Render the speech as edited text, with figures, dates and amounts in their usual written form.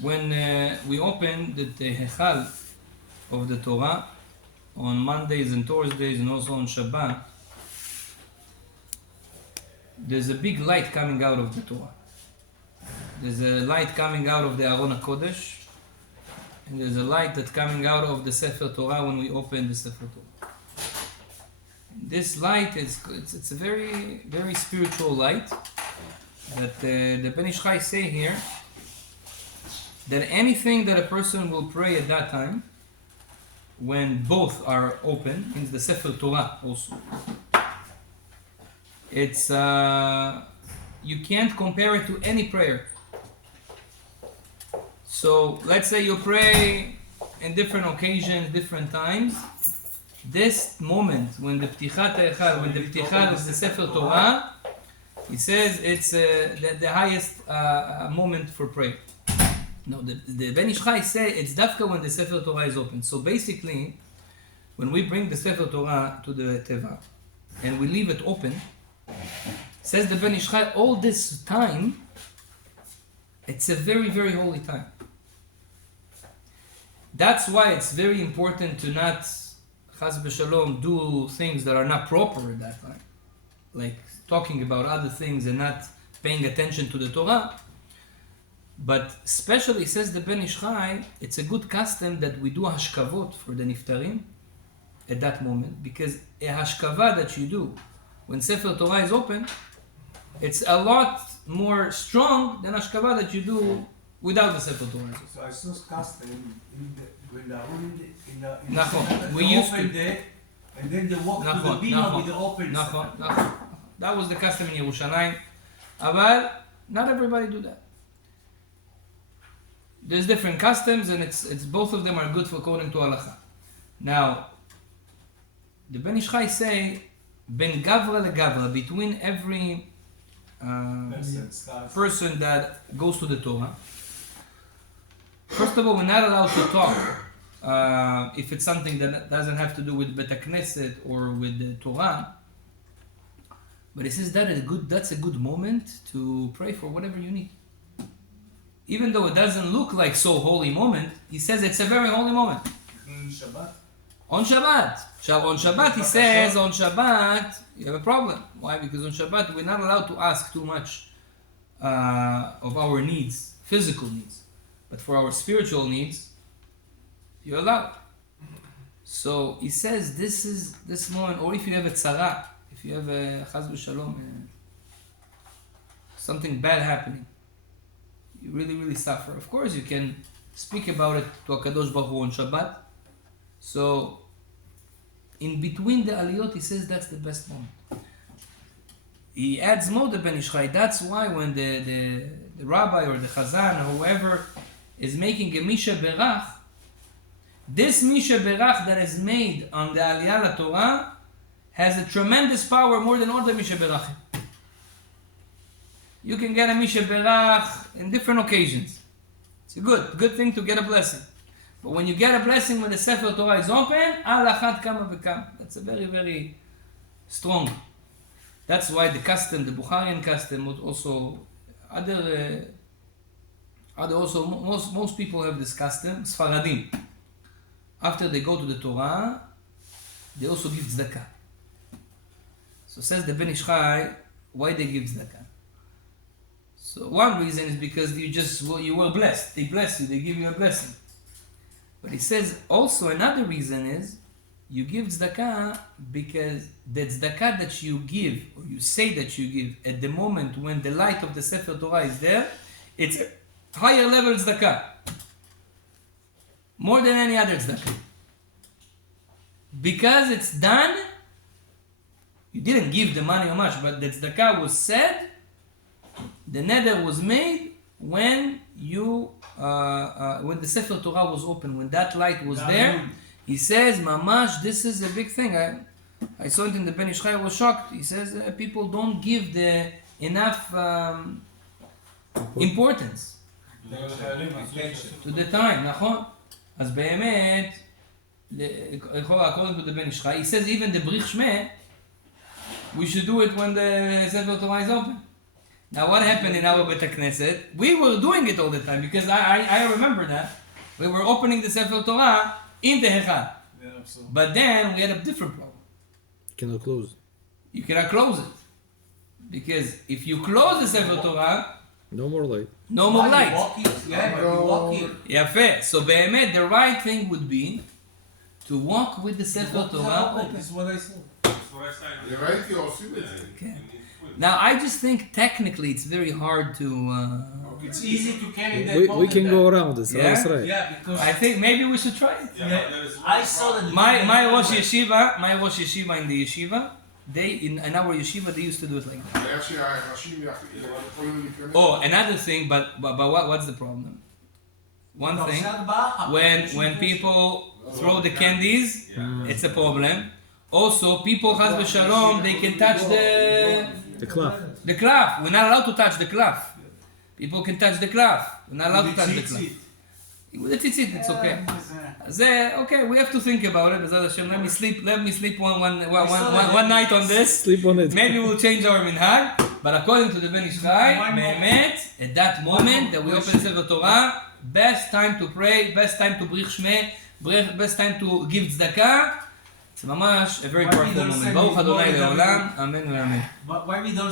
When we open the Hechal of the Torah on Mondays and Thursdays and also on Shabbat, there's a big light coming out of the Torah. There's a light coming out of the Aron HaKodesh, and there's a light that's coming out of the Sefer Torah when we open the Sefer Torah. This light it's a very, very spiritual light that the Ben Ish Chai say here that anything that a person will pray at that time, when both are open, means the Sefer Torah also. It's you can't compare it to any prayer. So let's say you pray in different occasions, different times. This moment when the Ptichat HaEchal, when the Ptichat of the Sefer Torah, he says it's the highest moment for prayer. No, the Ben Ish Chai say it's dafka when the Sefer Torah is open. So basically, when we bring the Sefer Torah to the Teva and we leave it open, says the Ben Ish Chai, all this time, it's a very, very holy time. That's why it's very important to not, chas v'shalom, do things that are not proper at that time. Like talking about other things and not paying attention to the Torah. But especially, says the Ben Ish Chai, it's a good custom that we do hashkavot for the niftarim at that moment, because a hashkava that you do when Sefer Torah is open, it's a lot more strong than hashkava that you do without the Sefer Torah. So I saw custom when the we used to. And then they walk to the bina with the open. That was the custom in Yerushalayim. But not everybody do that. There's different customs, and it's both of them are good for according to halacha. Now, the Ben Ish Chai say, ben gavra legavra, between every person that goes to the Torah. First of all, we're not allowed to talk if it's something that doesn't have to do with Bet HaKnesset or with the Torah. But he says that's a good moment to pray for whatever you need. Even though it doesn't look like so holy moment, he says it's a very holy moment. On Shabbat. On Shabbat, he says, on Shabbat, you have a problem. Why? Because on Shabbat, we're not allowed to ask too much of our needs, physical needs. But for our spiritual needs, you're allowed. So he says this moment, or if you have a tzara, if you have a chaz v'shalom, something bad happening, you really, really suffer. Of course, you can speak about it to HaKadosh Baruch Hu on Shabbat. So, in between the aliyot, he says that's the best moment. He adds more the Ben Ish Chai. That's why when the Rabbi or the Chazan or whoever is making a Misha Berach, this Misha Berach that is made on the Aliyah Torah has a tremendous power, more than all the Misha Berachim. You can get a Misha Berach in different occasions. It's a good thing to get a blessing. But when you get a blessing when the Sefer Torah is open, al achat kama v'kam. That's a very, very strong. That's why the custom, the Bukharian custom, also most people have this custom. Sfaradim, after they go to the Torah, they also give tzedakah. So says the Ben Ish Chai, why they give tzedakah? So one reason is because you were blessed. They bless you. They give you a blessing. But he says also another reason is you give tzedakah because the tzedakah that you give, or you say that you give at the moment when the light of the Sefer Torah is there, it's a higher level tzedakah. More than any other tzedakah. Because it's done, you didn't give the money or much, but the tzedakah was said, the neder was made when when the Sefer Torah was open, when that light was there. He says, mamash, this is a big thing. I saw it in the Ben Ish Chai, I was shocked. He says people don't give the enough importance to the time. נכון? אז באמת, according to the Ben Ish Chai, he says even the Brich Shmeh, we should do it when the Sefer Torah is open. Now what happened in our Bet Knesset? We were doing it all the time because I remember that. We were opening the Sefer Torah in the Hechal. Yeah, so. But then we had a different problem. Cannot close. You cannot close it. Because if you close the Sefer Torah, No more light. no more Why, you light. walk it? Yeah, but you walk it. יפה. So באמת, the right thing would be to walk with the Sefer Torah open. This is what I said. ראיתי עושים את זה. Okay. Now I just think technically it's very hard to. It's easy to carry that We moment can there. go around this. Yeah? That's right. Yeah, because I think maybe we should try it. I saw that. My Rosh Yeshiva in the yeshiva, in our yeshiva they used to do it like that. איך שהאנשים יכולים להיכנס. Oh, another thing, but what's the problem? One thing, when people throw the candies, it's a problem. Also, people chas v'shalom, they can touch The cloth. the cloth. We're not allowed to touch the cloth. People can touch the cloth. We're not allowed to touch the cloth. With the tzitzit, it's okay. Okay, we have to think about it. B'ezrat Hashem, let me sleep one night on this. Sleep on it. Maybe we'll change our minhag. But according to the Ben Ish Chai, באמת, at that moment that we open the Sefer Torah, best time to pray, best time to brich shmeh, best time to give tzedakah. It's ממש a very powerful moment. ברוך ה' לעולם, אמן ואמן. Why we don't